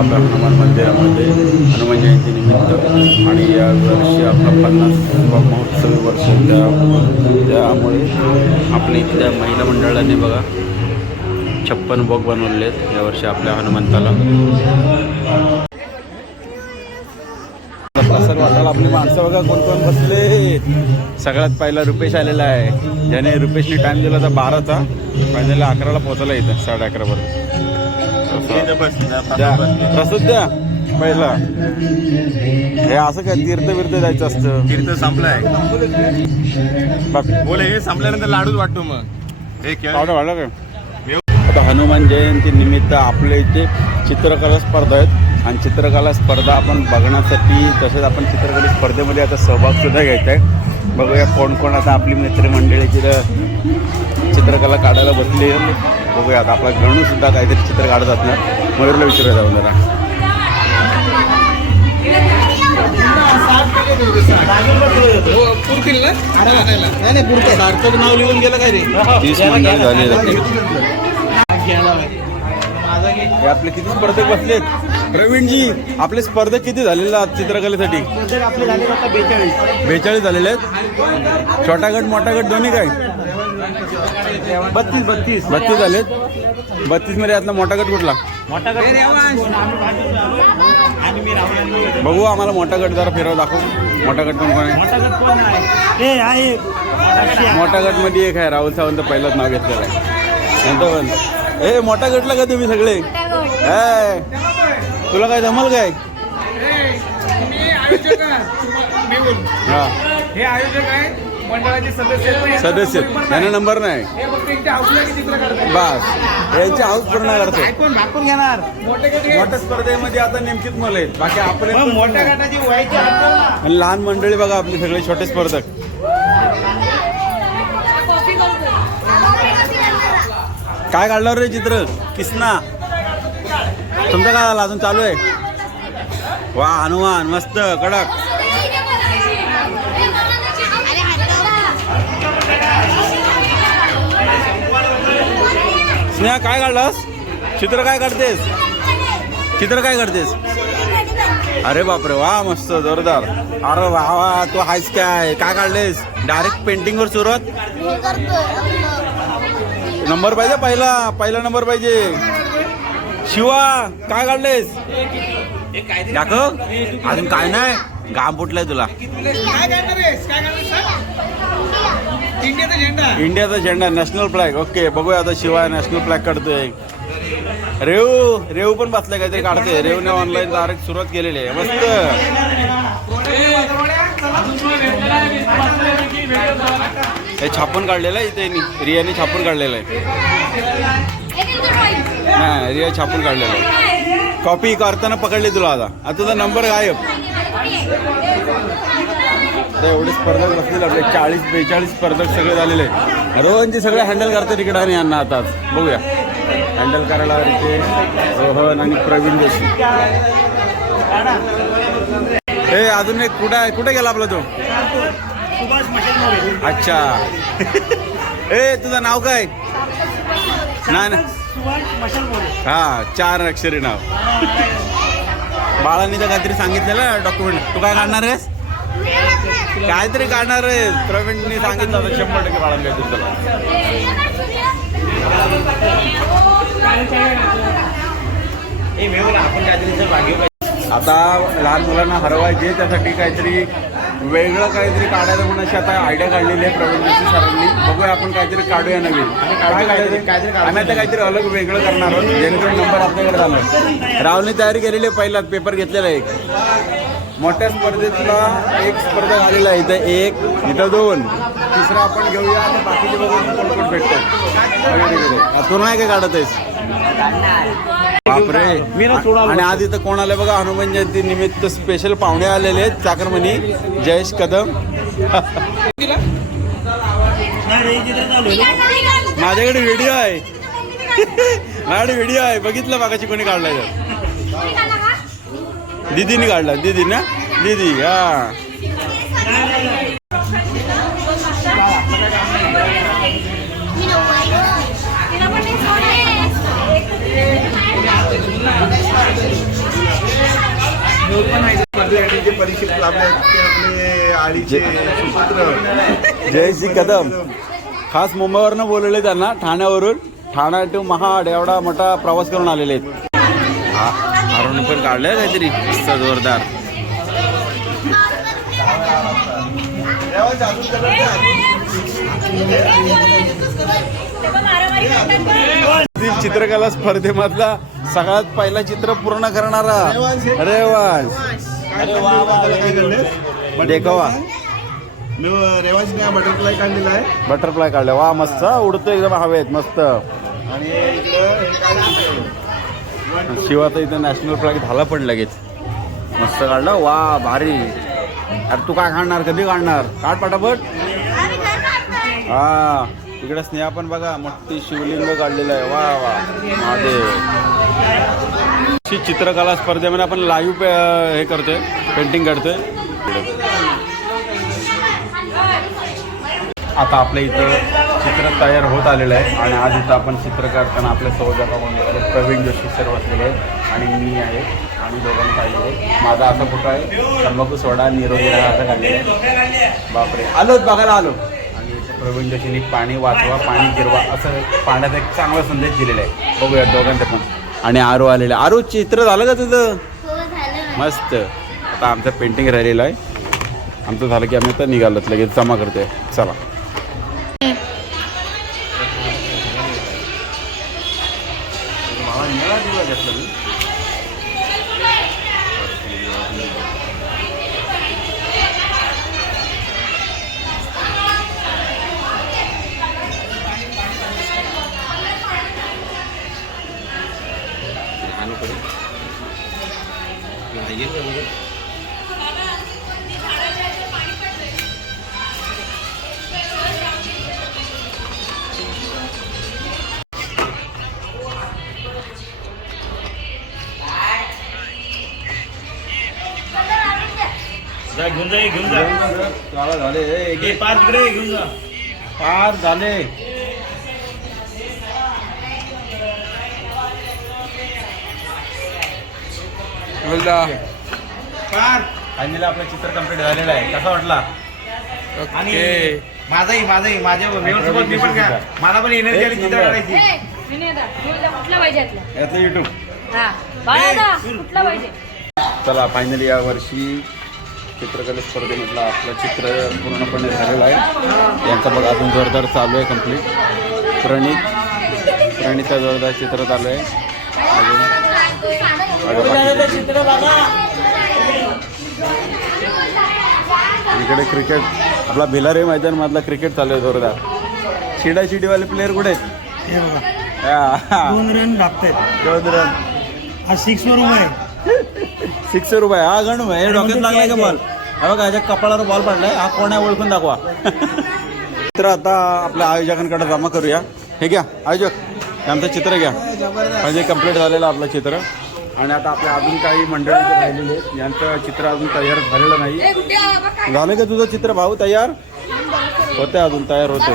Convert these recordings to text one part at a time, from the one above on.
आपल्या हनुमान मंदिरामध्ये हनुमान जयंती निमित्त आणि या वर्षी आपला 50वा महोत्सवी वर्ष त्यामुळे आपल्या इथल्या महिला मंडळाने बघा 56 बॉग बनवले आहेत यावर्षी आपल्या हनुमंताला. प्रसाद वाटायला आपली माणसं बघा कोण कोण बसले. सगळ्यात पहिला रुपेश आलेला आहे, ज्याने रुपेशने टाइम दिला होता 12चा, फायनली 11ला पोहोचला इथं 11:30 पर्यंत. प्रसाद द्या पहिला. हे असं काय तीर्थ जायचं असतं? तीर्थ संपलाय बोले, हे संपल्यानंतर लाडूच वाटतो. मग हे वाटलं काय आता हनुमान जयंती निमित्त आपल्या इथे चित्रकला स्पर्धा आहेत आणि चित्रकला स्पर्धा आपण बघण्यासाठी तसेच आपण चित्रकला स्पर्धेमध्ये आता सहभागसुद्धा घ्यायचा आहे. बघूया कोण कोण आता आपली मित्रमंडळी चित्रकला काढायला बसली. बघूया आता आपला गणूसुद्धा काहीतरी चित्र काढत असणार. मयूरला विचारायला जाऊन जरा. सार्थक नाव लिहून गेलं काय रे? 30 मंडळी झाली. हे आपले किती स्पर्धक बसलेत प्रवीणजी? आपले स्पर्धक किती झालेले आहेत चित्रकलेसाठी? आपले झाले आता 42 झालेले आहेत. छोटा गट मोठा गट दोन्ही काय? 32 झालेत. 32 मध्ये यातला मोठा गट कुठला? मोठा गट बघू आम्हाला मोठा गट जरा फिरव दाखव. मोठा गट कोण कोण आहे? मोठा गट मध्ये एक आहे राहुल सावंत, पहिलंच नाव घेतलेलं आहे. ए मोठा गटला का तुम्ही सगळे? तुला काय जमल काय? हा हे आयोजक आहे, मंडळाचे सदस्य. यांना नंबर नाही बस, यांची हाऊस पूर्ण करतो. घेणार मोठ्या स्पर्धेमध्ये आता नेमकीच मुलं आहेत, बाकी आपले मोठ्या गटाची व्हायची. आणि लहान मंडळी बघा आपले सगळे छोटे स्पर्धक. काय काढलं रे चित्र? किसना तुमचं काय झालं? अजून चालू आहे. वा हनुमान मस्त कडक. स्नेहा काय काढलास? चित्र काय काढतेस? चित्र काय काढतेस? अरे बापरे वा मस्त जोरदार. अरे वा वा तू हायस काय काढलेस? डायरेक्ट पेंटिंग वर सुरुवात. नंबर पाहिजे पहिला नंबर पाहिजे. शिवा काय काढलेस? दाखव. अजून काय नाही, घाम फुटलाय तुला. इंडियाचा झेंडा नॅशनल फ्लॅग. ओके बघूया आता शिवा नॅशनल फ्लॅग काढतोय. रेव पण बसलाय काहीतरी काढतोय. रेवने ऑनलाईन डायरेक्ट सुरुवात केलेली आहे. मस्त हे छापून काढलेलं आहे इथे. रियाने छापून काढलेलं आहे. नाही रिया छापून काढलेलं आहे. कॉपी करताना पकडली तुला. आता तुझा नंबर गायब. एवढे स्पर्धक बसलेले आपले 40-42 स्पर्धक सगळे झालेले आहेत. रोहनचे सगळे हँडल करते तिकडे आणि यांना आता बघूया हँडल करायला रोहन आणि प्रवीण जोशी. हे अजून एक कुठे गेला आपला तो? अच्छा ए तुझं नाव काय? नाही हा 4 अक्षरी नाव. बाळांनी तर काहीतरी सांगितलेलं डॉक्युमेंट. तू काय काढणार आहेस? काहीतरी काढणार आहे. प्रवीणने सांगितलं होतं 100% बाळांनी काहीतरी तुला. आता लहान मुलांना हरवायचे त्यासाठी काहीतरी वेगळं काहीतरी काढायचं म्हणून अशी आता आयडिया काढलेली आहे प्रवीण जोशी सरांनी. बघूया आपण काहीतरी काढूया नवीन. आम्ही आता काहीतरी अलग वेगळं करणार आहोत जेणेकरून नंबर आपल्याकडे झाला. राहुलने तयारी केलेली आहे. पहिलाच पेपर घेतलेला आहे. एक मोठ्या स्पर्धेतला एक स्पर्धा झालेला आहे. इथं 1 इथं 2 तिसरा आपण घेऊया आणि बाकीचे बघून कोण कोण भेटतात. तू नाही काय काढत आहेस? बापरे. आणि आज इथं कोण आलं बघा हनुमान जयंती निमित्त स्पेशल पाहुणे आलेले आहेत. चाकरमनी जयेश कदम. माझ्याकडे व्हिडिओ आहे. माझ्याकडे व्हिडिओ आहे. बघितलं मागाशी कोणी काढलाय तर दीदीने काढला. दीदी ना दीदी. हा जे परीक्षेत लाभले आहेत ते आपले आळीचे सुपुत्र जयश्री कदम खास मुंबईवरनं बोलवले त्यांना ठाण्यावरून ठाणा टू महाड एवढा मोठा प्रवास करून आलेले आहेत. अरुण पण काढलंय काहीतरी मस्त जोरदार. चित्रकला स्पर्धेमधला सगळ्यात पहिला चित्र पूर्ण करणारा रेवाज देखावा. रेवाजने बटरफ्लाय काढलेला आहे. बटरफ्लाय काढलं वा मस्त उडतो एकदम हवेत मस्त. आणि इकडं हे काढलेलं आहे. शिवाचा इथं नॅशनल फ्लॅग झाला पण लगेच मस्त काढलं वा भारी. अरे तू काय काढणार कधी काढणार काढ पटापट. हा तिकडे स्नेहा पण बघा मोठी शिवलिंग काढलेलं आहे वा वा महादेव. चित्रकला स्पर्धेमध्ये आपण लाईव्ह हे करतोय पेंटिंग करतोय. आता आपल्या इथं चित्र तयार होत आलेलं आहे आणि आज इथं आपण चित्र करताना आपल्या सहोदरामध्ये प्रवीण जोशी सर बसलेले आहेत आणि मी आहे आणि दोघांनी काढलेले. माझा असा फोटो आहे तंबाखू सोडा निरोगी राहा असं काढलेलं आहे. बापरे आलोच बघायला आलो. आणि इथं प्रवीण जोशींनी पाणी वाचवा पाणी गिरवा असं पाण्याचा एक चांगला संदेश दिलेला आहे. बघूया दोघांचं पण. आणि आरू आलेलं आहे. आरू चित्र झालं का तुझं मस्त. आता आमचं पेंटिंग राहिलेलं आहे. आमचं झालं की आम्ही आता निघालोत लगेच जमा करतोय चला. घेऊन जा झाले पार तिकडे घेऊन जा. पार झाले. पार फायनली आपलं चित्र कम्प्लीट झालेलं आहे. कसा वाटला. आणि माझ्या सोबत मी पण काय मला पण एनर्जी आली चित्र काढायची. कुठला पाहिजे यातलं युट्यूब. कुठला पाहिजे. चला फायनली या वर्षी चित्रकला स्पर्धेमधलं आपलं चित्र पूर्णपणे झालेलं आहे. यांचं बघा अजून जोरदार चालू आहे कम्प्लीट. प्रणीतचं जोरदार चित्र चालू आहे इकडे क्रिकेट आपला भिलारे मैदान मधला क्रिकेट चालू आहे जोरदार. शिडाशिडीवाले प्लेयर कुठे आहेत. 2 रन लागतात. 2 रन हा 6 वर उभा आहे. 6 रुपये. हा गणू आहे डोक्यात लागलाय का बॉल. हा बघा ह्याच्या कपाळावर बॉल पडलाय. हा कोण आहे ओळखून दाखवा. तर आता आपल्या आयोजकांकडे जमा करूया. हे घ्या आयोजक आमचं चित्र घ्या. म्हणजे कम्प्लीट झालेलं आपलं चित्र. आणि आता आपल्या अजून काही मंडळी जे राहिलेले आहेत यांचं चित्र अजून तयार झालेलं नाही. झालं का तुझं चित्र भाऊ तयार होते अजून तयार होते.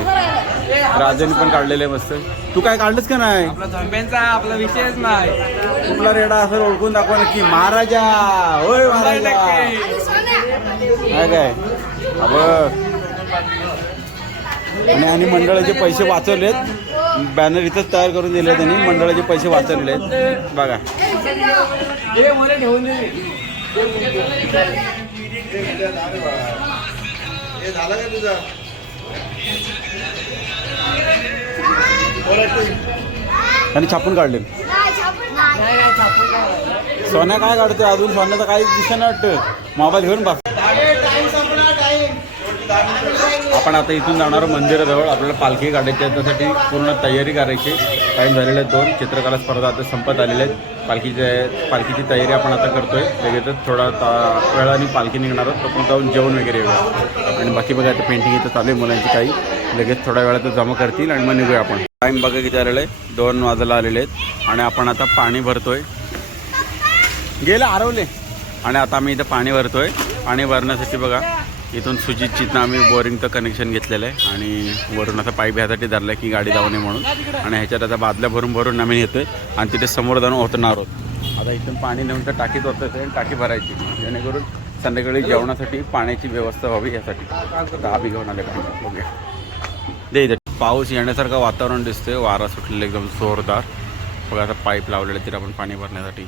राजाने पण काढलेले मस्त. तू काय काढलंस का नाही. आपला झोंब्यांचा आपला विषयच नाही. कुठला रेडा असेल ओळखून दाखवा नक्की. महाराजा होय महाराजा काय आणि मंडळाचे पैसे वाचवलेत. बॅनर इथंच तयार करून दिले त्यांनी. मंडळाचे पैसे वाचवलेले आहेत बघा. झालं का तुझं. त्यांनी छापून काढले. सोन्या काय काढतोय अजून. सोन्याचं काहीच दिसत नाही वाटतं. मोबाईल घेऊन बस. आपण आता इथून जाणार मंदिराजवळ. आपल्याला पालखी काढायची आहे त्यासाठी पूर्ण तयारी करायची. टाईम झालेले आहेत 2. चित्रकला स्पर्धा आता संपत आलेल्या आहेत. पालखीची तयारी आपण आता करतोय. लगेचच थोडा वेळाने पालखी निघणार आहोत. आपण जाऊन जेवण वगैरे येऊया. आणि बाकी बघा आता पेंटिंग इथं चालू आहे मुलांची काही. लगेच थोड्या वेळात जमा करतील आणि मग निघूया आपण. टाईम बघा किती आलेलं आहे. 2 वाजायला आलेले आहेत. आणि आपण आता पाणी भरतोय. गेलं हरवले. आणि आता आम्ही इथं पाणी भरतोय. पाणी भरण्यासाठी बघा इथून सुजितचीतनं आम्ही बोरिंगचं कनेक्शन घेतलेलं आहे. आणि वरून आता पाईप ह्यासाठी धरलं आहे की गाडी जाऊ नये म्हणून. आणि ह्याच्यात आता बादल्या भरून आम्ही येतोय आणि तिथे समोर जाऊन ओतणार आहोत. आता इथून पाणी नेऊन तर टाकीत ओतायचं आणि टाकी भरायची जेणेकरून संध्याकाळी जेवणासाठी पाण्याची व्यवस्था व्हावी यासाठी. आता आम्ही घेऊन आले पाणी बघूया. दे इथे पाऊस येण्यासारखं वातावरण दिसतंय, वारा सुटलेलं एकदम जोरदार. बघा आता पाईप लावलेले तिथे आपण पाणी भरण्यासाठी.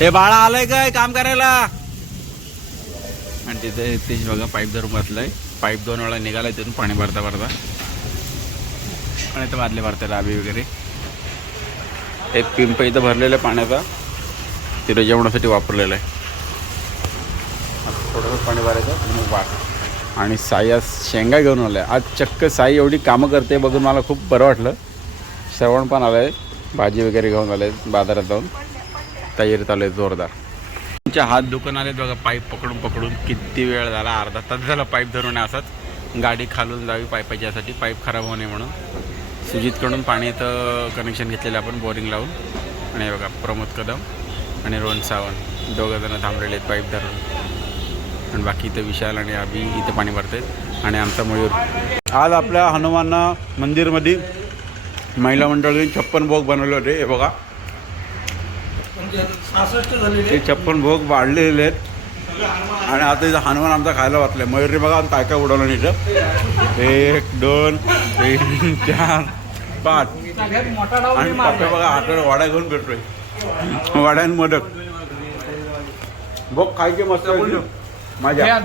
हे बाळा आलंय काय काम करायला? आणि तिथे तेच बघा पाईप धरून बसलाय. पाईप 2 वेळा निघालाय तिथून पाणी भरता भरता. आणि इथं बादले भरते लाभी वगैरे. एक पिंप इथं भरलेलं आहे पाण्याचा, तिथं जेवणासाठी वापरलेलं आहे. आता थोडंसं पाणी भरायचं आणि मग वाट. आणि साई आज शेंगा घेऊन आलाय. आज चक्क साई एवढी कामं करते बघून मला खूप बरं वाटलं. श्रवण पण आलं आहे, भाजी वगैरे घेऊन आले बाजारात जाऊन. तयारीत आलं आहे जोरदार. तुमच्या हात दुकान आले बघा पाईप पकडून पकडून. किती वेळ झाला, अर्धा तास झाला पाईप धरून. असाच गाडी खालून जावी पाईपाच्यासाठी, पाईप खराब होऊ नये म्हणून. सुजितकडून पाण्याचं कनेक्शन घेतलेलं आपण बोरिंग लावून. आणि बघा प्रमोद कदम आणि रोहन सावंत दोघंजणं थांबलेले आहेत पाईप धरून. आणि बाकी इथं विशाल आणि अभि इथं पाणी भरतात. आणि आमचा मयूर. आज आपल्या हनुमान मंदिरमध्ये महिला मंडळाने 56 भोग बनवले होते. हे बघा ते 56 भोग वाढलेले आहेत. आणि आता इथं हनुमान आमचा खायला वाटलं. मयूरने बघा काय काय उडवलं इथं. 1 2 3 4 5. आणि पप्पा बघा हाताला वाड्या घेऊन भेटतोय. वाड्यान मोदक भोग खायचे मस्त माझ्या.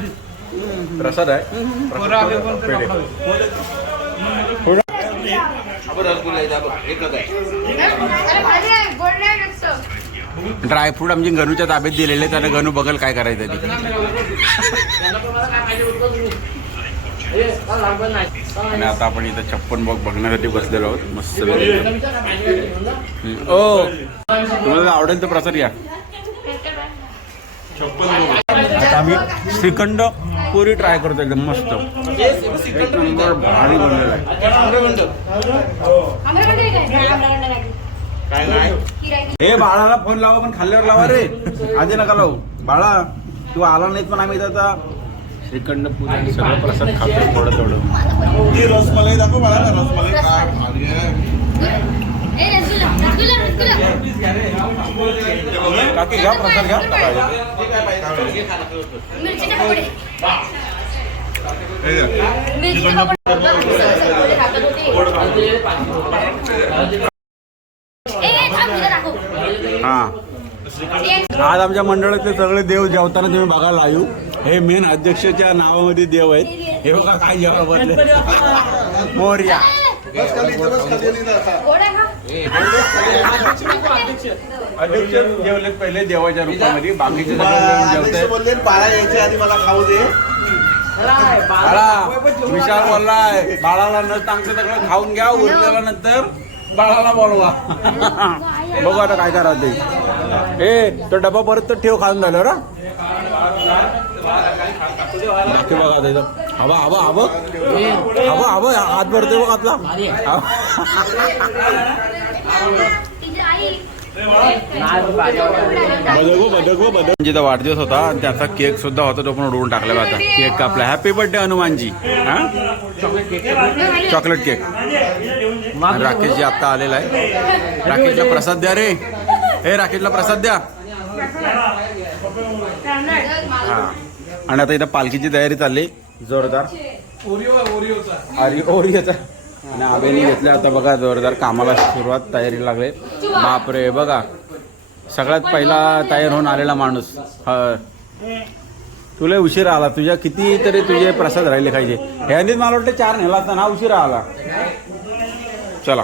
प्रसाद आहे. ड्रायफ्रूट आमची गणूच्या ताब्यात दिलेले, त्याने गणू बघल काय करायचं ते. आणि आता आपण इथं 56 भोग बघण्यासाठी बसलेलो आहोत. मस्त ओ तुम्हाला आवडेल तर प्रसाद घ्या. आता आम्ही श्रीखंड पुरी ट्राय करतो. एकदम मस्त एक नंबर भारी बनलेला आहे. हे बाळाला फोन लावा पण खाल्ल्यावर लावा रे, आधी नका लावू. बाळा तू आला नाहीत पण आम्ही आता श्रीखंड पुरी सगळं प्रसाद खातो थोडं थोडं. रसमलाई दाखव मला. रसमलाई काय भारी आहे. काकी घ्या प्रसाद घ्या. हा आज आमच्या मंडळातले सगळे देव जेवताना तुम्ही बघायला येऊ. हे मेन अध्यक्षाच्या नावामध्ये देव आहेत. हे बघा काय जेव्हा बदले मोर्या. अध्यक्ष जेवले पहिले देवाच्या रूपामध्ये, बाकीचे सगळे बोलले बाळा यायच्या आधी मला खाऊ दे. बाळा विशाल बोललाय बाळाला न सांगता सगळं खाऊन घ्या, उरलेला नंतर बाळाला बोलवा. बघू आता काय करा ते. ए तो डबा परत तर ठेव खाऊन झालं रा. बघा त्याचं हवा हवा हवा हवा हवा हात भरते बघ आपला. जिथं वाढदिवस होता आणि त्याचा केक सुद्धा होता, तो पण उडवून टाकला होता. केक कापला. Happy birthday Hanumanji. हा चॉकलेट केक. राकेशजी आता आलेला आहे. राकेशला प्रसाद द्या रे. हे राकेशला प्रसाद द्या. हा आणि आता इथं पालखीची तयारी चालली जोरदार. ओरिओचा आणि आबेने घेतले आता बघा जोरदार कामाला सुरुवात. तयारी लागले. बापरे बघा सगळ्यात पहिला तयार होऊन आलेला माणूस. तुला उशीर आला. तुझ्या किती तरी तुझे प्रसाद राहिले खायचे. ह्यानीच मला वाटतं 4 नेला असताना उशीर आला. चला